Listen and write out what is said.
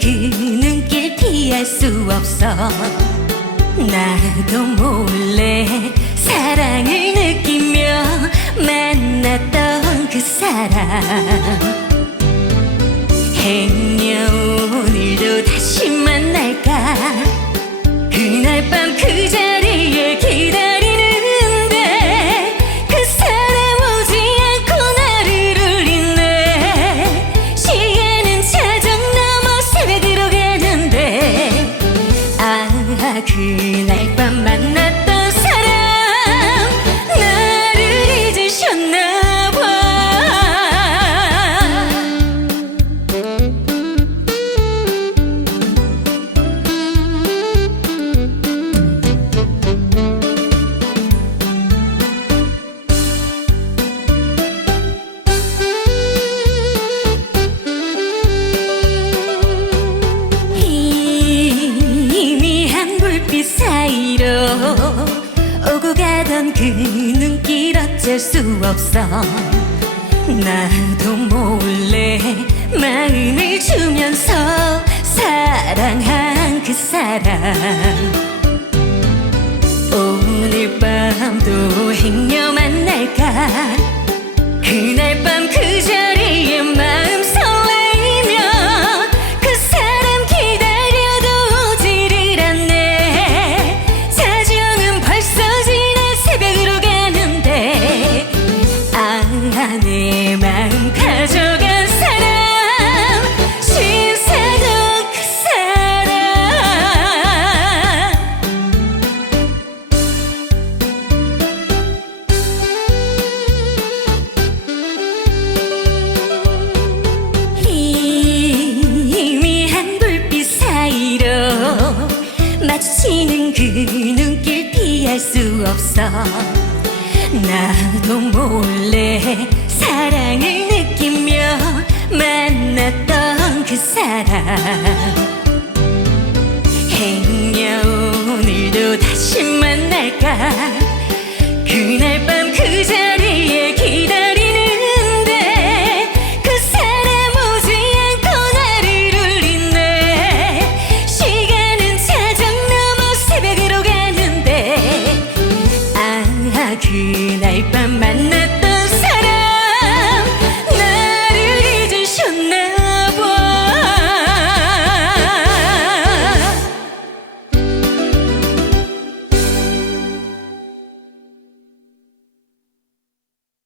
그 눈길 피할 수 없어. 나도 몰래 사랑을 느끼며 만났던 그 사람. 행여 오늘도 다시 만날까. 그날 밤 그 자리에 기다리는데 그 사람 오지 않고 나를 울리네. 시간은 자정 넘어 새벽으로 가는데 그날 밤 만났던 사람 나를 잊으셨나 봐. 사이로 오고 가던 그 눈길 어쩔 수 없어. 나도 몰래 마음을 주면서 사랑한 그 사람. 오늘 밤도 행여 만날까. 그날 밤 그 자리에 마음 설레이며 그 사람 기다려도 오지를 않네. 자정은 벌써 지나 새벽으로 가는데 내 마음 가져간 사람 신사동 그 사람. 희미한 불빛 사이로 마주치는 그 눈길 피할 수 없어. 나도 몰래 사랑을 느끼며 만났던 그 사람. 행여 오늘도 다시 만날까. 그날 밤 그 자리에 기다리는데 그 사람 오지 않고 나를 울리네. 시간은 자정 넘어 새벽으로 가는데